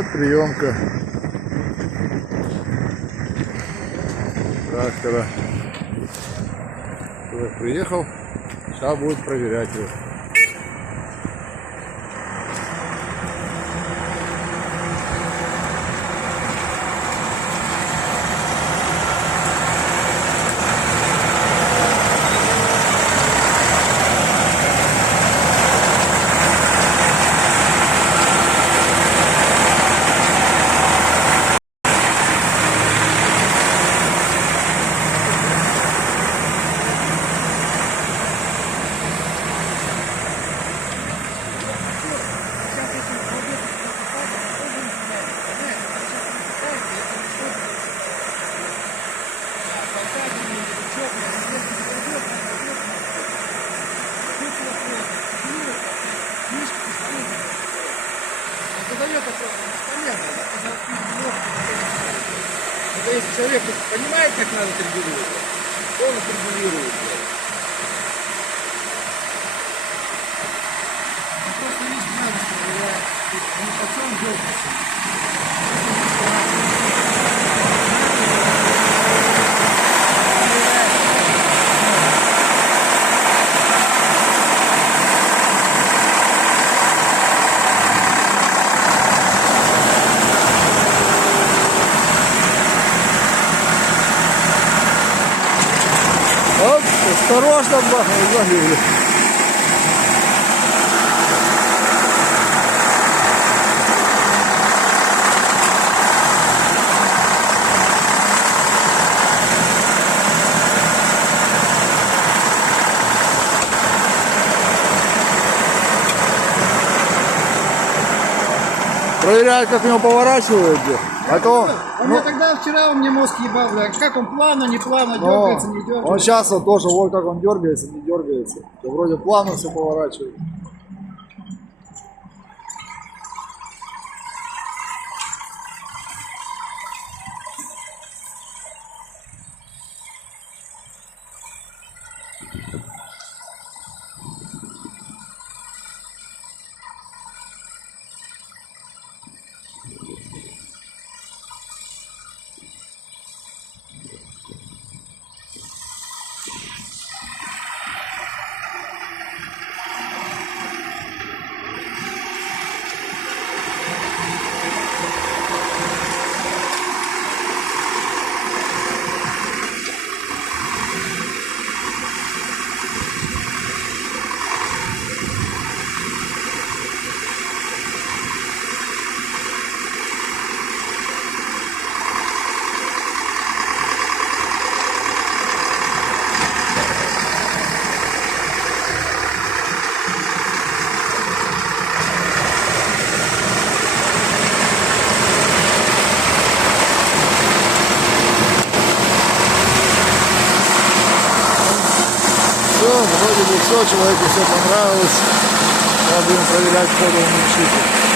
Вот приемка трактора. Человек приехал, сейчас будет проверять его. Это если человек понимает, как надо регулировать, то он их регулирует. Просто есть надо, что я не почем дергался. Оп, осторожно, загнули. Проверяют, как его поворачивают. А то, Мне тогда вчера мне мозг ебал, бля, как он плавно, не плавно, дергается, не дергается. он сейчас вот тоже, вот как он дергается, не дергается. То вроде плавно все поворачивает. Все, вроде бы все, человеку все понравилось. Сейчас будем проверять ходу уменьшитель.